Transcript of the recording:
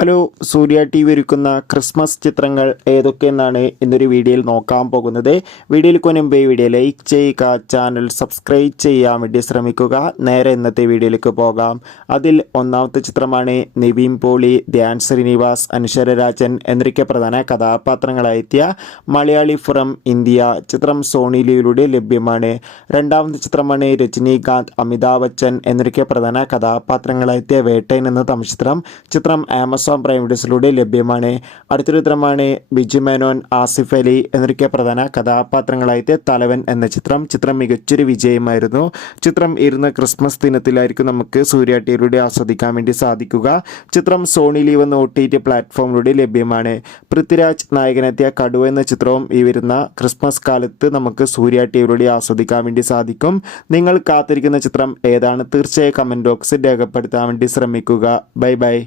Hello, സൂര്യ T V ഒരുക്കുന്ന Christmas ചിത്രങ്ങൾ ഏതൊക്കെയെന്നാണ് ഇന്നൊരു വീഡിയോയിൽ നോക്കാൻ പോകുന്നത്. വീഡിയോയിൽ മുൻപ് വീഡിയോ ലൈക്ക് ചെയ്യുക, ചാനൽ സബ്സ്ക്രൈബ് ചെയ്യാൻ വേണ്ടി ശ്രമിക്കുക. നേരെ ഇന്നത്തെ വീഡിയോയിലേക്ക് പോകാം. അതിൽ ഒന്നാമത്തെ ചിത്രമാണ് നിവിൻ പോളി, ധ്യാൻ ശ്രീനിവാസ്, അനശ്വര രാജൻ എന്നൊക്കെ പ്രധാന കഥാപാത്രങ്ങളായെത്തിയ മലയാളി ഫ്രം ഇന്ത്യ. ചിത്രം സോണി ലിവിലൂടെ ലഭ്യമാണ്. രണ്ടാമത്തെ ചിത്രമാണ് രജനീകാന്ത്, അമിതാഭ് ബച്ചൻ എന്നൊക്കെ പ്രധാന കഥാപാത്രങ്ങളായെത്തിയ വേട്ടയൻ എന്ന തമിഴ് ചിത്രം. ചിത്രം ആമസോൺ പ്രൈം വീഡിയോസിലൂടെ ലഭ്യമാണ്. അടുത്തൊരു ചിത്രമാണ് ബിജു മേനോൻ, ആസിഫ് അലി എന്നൊക്കെ പ്രധാന കഥാപാത്രങ്ങളായിട്ട് തലവൻ എന്ന ചിത്രം. ചിത്രം മികച്ചൊരു വിജയമായിരുന്നു. ചിത്രം ഇരുന്ന ക്രിസ്മസ് ദിനത്തിലായിരിക്കും നമുക്ക് സൂര്യ ടിവിയിലൂടെ ആസ്വദിക്കാൻ വേണ്ടി സാധിക്കുക. ചിത്രം സോണി ലീവ് എന്ന OTT പ്ലാറ്റ്ഫോമിലൂടെ ലഭ്യമാണ്. പൃഥ്വിരാജ് നായകനെത്തിയ കടുവ എന്ന ചിത്രവും ഈ വരുന്ന ക്രിസ്മസ് കാലത്ത് നമുക്ക് സൂര്യ ടിവിയിലൂടെ ആസ്വദിക്കാൻ വേണ്ടി സാധിക്കും. നിങ്ങൾ കാത്തിരിക്കുന്ന ചിത്രം ഏതാണ്? തീർച്ചയായും കമൻറ്റ് ബോക്സിൽ രേഖപ്പെടുത്താൻ വേണ്ടി ശ്രമിക്കുക. Bye bye.